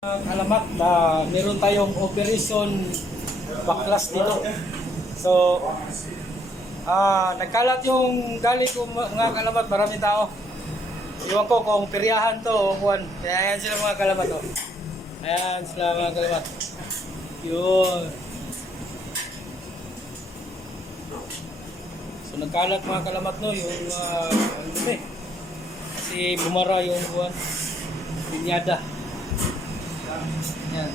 Alamat na meron tayong operation baklas dito. So, nagkalat yung galit ko mga kalamat, marami tao. Iwan ko kung peryahan to o kuwan. Kaya ayan sila mga kalamat. Oh. Ayan sila mga kalamat. Yun. So, nagkalat mga kalamat no, yung dumi. Kasi bumara yung kuwan. Binyada. Yan.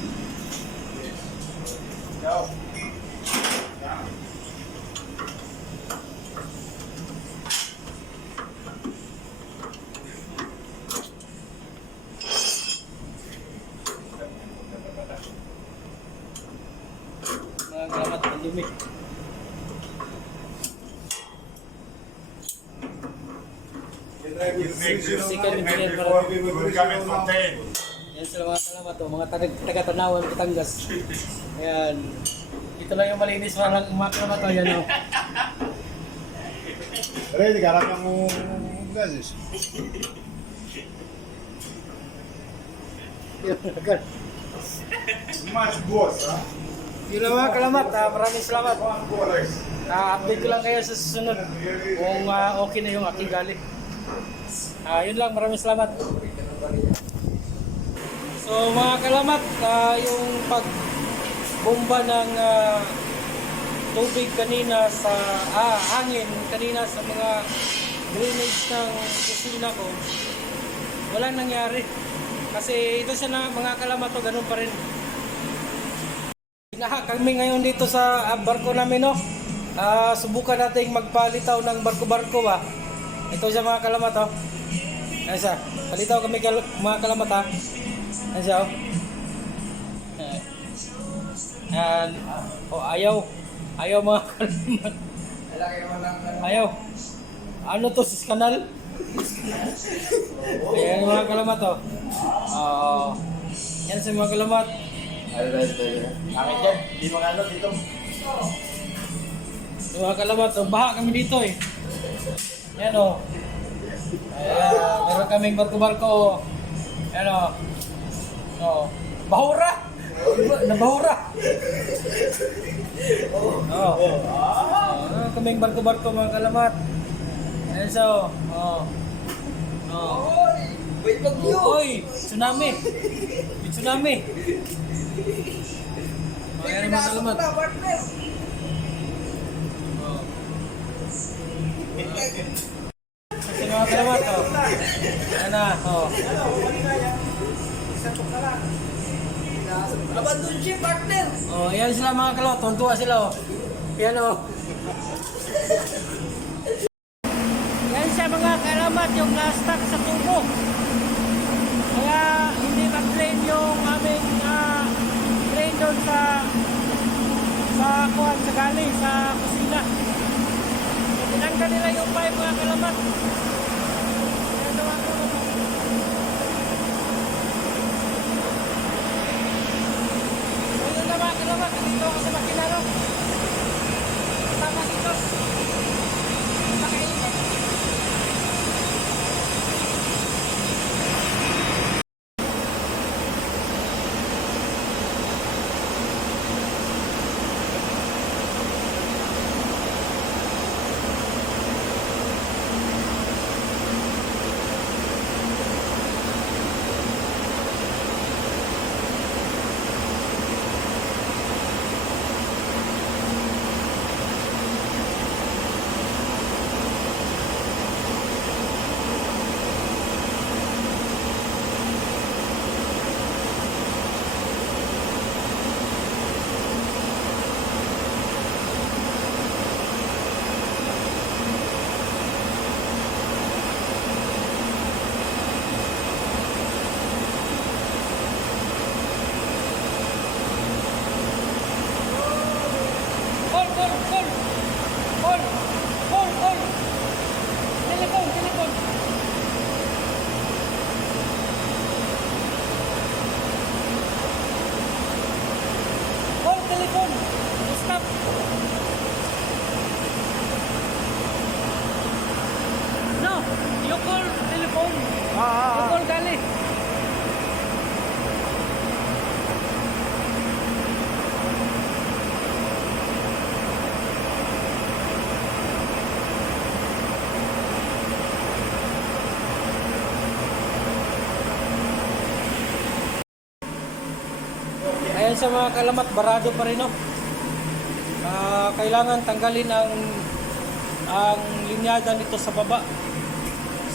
Mga kalamat ng dumi. Yan sila mga salamat o, mga taga-Tanawan, Batangas. Ayan. Ito lang yung malinis mga salamat o, yan o. Ready, garap yung gases. Mas boss, ha? Yun lang mga kalamat, maraming salamat. Update ko lang kayo sa susunod kung okay na yung aking gali. Yun lang, maraming salamat. So mga kalamat, yung pagbomba ng tubig kanina sa hangin kanina sa mga drainage ng kusina ko, walang nangyari. Kasi ito siya na mga kalamat to, ganun pa rin. Kami ngayon dito sa barko namin, no? Subukan natin magpalitaw ng barko-barko ba. Ito siya mga kalamat, oh. Ayan siya. Palitaw kami mga kalamat, ha. Ayan siya, oh. Ayan. Oh, ayaw. Ayaw mga kalamat. Ayaw. Ano to, sis kanal? Ayan mga kalamat, oh. Yan sa mga kalamat. Bakit yan? Di mga ano dito? Yung mga kalamat, so baha kami dito eh. Yan o. Meron kaming barko-barko. Yan o. Bahura! Nabahura! Meron kaming barko-barko mga kalamat. Yan so. May bagyo! Oy! Tsunami! May tsunami! Ayan mga kalamat. Kasi mga kalamat, oh. Ayan na, oh. Abandon siya, partner! Oh, ayan sila mga kalamat. Tuntua sila, oh. Ayan, oh. Yan siya mga kalamat, yung na-stuck sa tubo. Kaya hindi mag-drain yung aming drain doon sa kuwan, sa gali, sa kusina. So, tinanggal nila yung pipe mga kalamat. Ayan na mga kalamat. So yun na mga kalamat, dito ako sa Makinaro. Tama dito. Makainit. Bukol gali. Ayan sa mga kalamat, barado pa rin, no? Kailangan tanggalin ang linyada nito sa baba.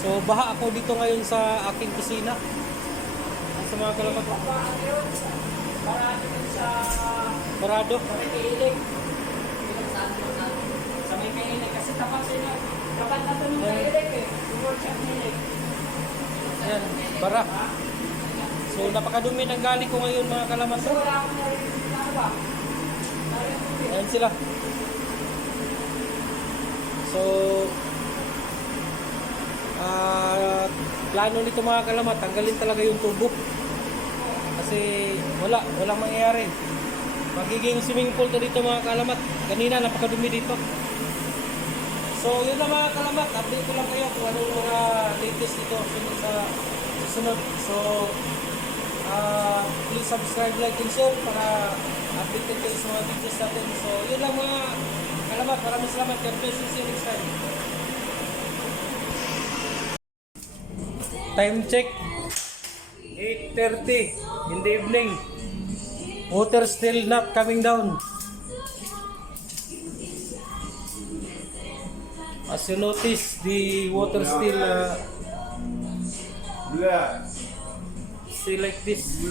So baha ako dito ngayon sa aking kusina. Ayan sa mga kalamat. Barado. Sa may kainig kasi tapat sa inyo. Tapat na ito ng kainig eh. Workshop kainig. Ayan, bara. So napakadumi ng gali ko ngayon mga kalamat. So wala akong narinig na ba? Ayan sila. So plano nito mga kalamat, tanggalin talaga yung tubo. Kasi walang mangyayari. Magiging swimming pool to dito mga kalamat. Kanina napakadumi dito. So yun na mga kalamat, update ko lang kayo kung ano yung mga latest dito sa susunod. So please subscribe, like, and share para updated kayo sa mga videos natin. So yun lang mga kalamat, maraming salamat. God bless you, see you next time. Time check 8:30 in the evening. Water still not coming down. As you notice, the water still like this.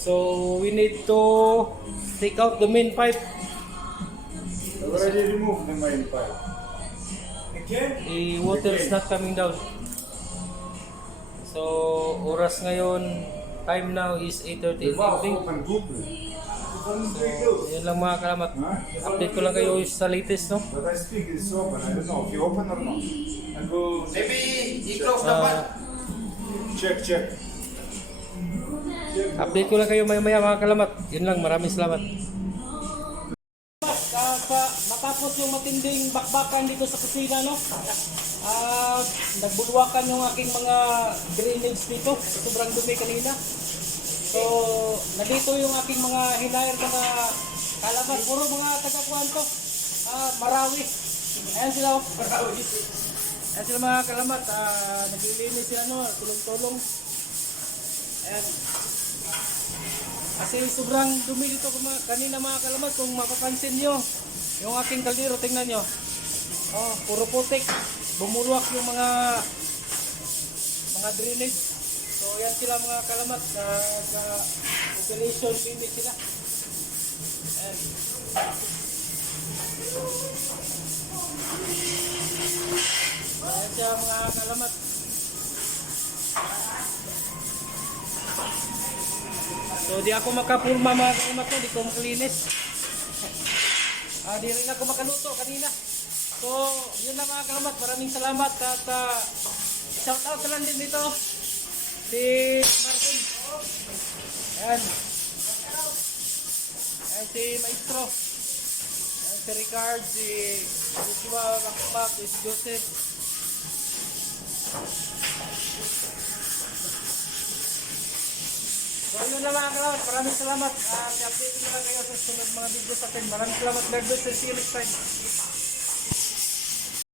So we need to take out the main pipe. Already removed the main pipe. The water is not coming down. So oras ngayon, time now is 8:30 in the evening. Yun lang mga kalamat. Update ko lang kayo sa latest, no? But I speak it's open. I don't know if you open or not. And go Maybe i-close the pan. check. Update ko lang kayo maya-maya mga kalamat. Yun lang, maraming salamat. Matapos yung matinding bakbakan dito sa kusina, no? Nagbulwakan yung aking mga drainage dito. Sobrang dumi kanina. So, nandito yung aking mga hinayar mga kalamat. Puro mga taga-kuhan to. Marawi. Ayan sila, oh. Marawi. Ayan sila mga kalamat. Naglilinis sila, no? Tulong-tulong. Ayan. Kasi sobrang dumi dito kanina mga kalamat. Kung mapapansin nyo, yung aking kaldero, tingnan nyo. Oh, puro putik. Bumulwak yung mga drainage. So yan sila mga kalamat sa operation limit sila. Ayan. Ayan siya mga kalamat. So di ako makapulma mga kalamat ko, di ko makalinis. Di rin ako makaluto kanina. So yun na mga kalamat, maraming salamat at shout out lang din dito si Martin. Ayan. Ayan si Maestro. Ayan si Ricard, si Joshua Bakbak, si Joseph. So yun na mga kalamat, maraming salamat. I-update ko na lang kayo sa sunod mga video sa akin. Maraming salamat. God bless. See you next time.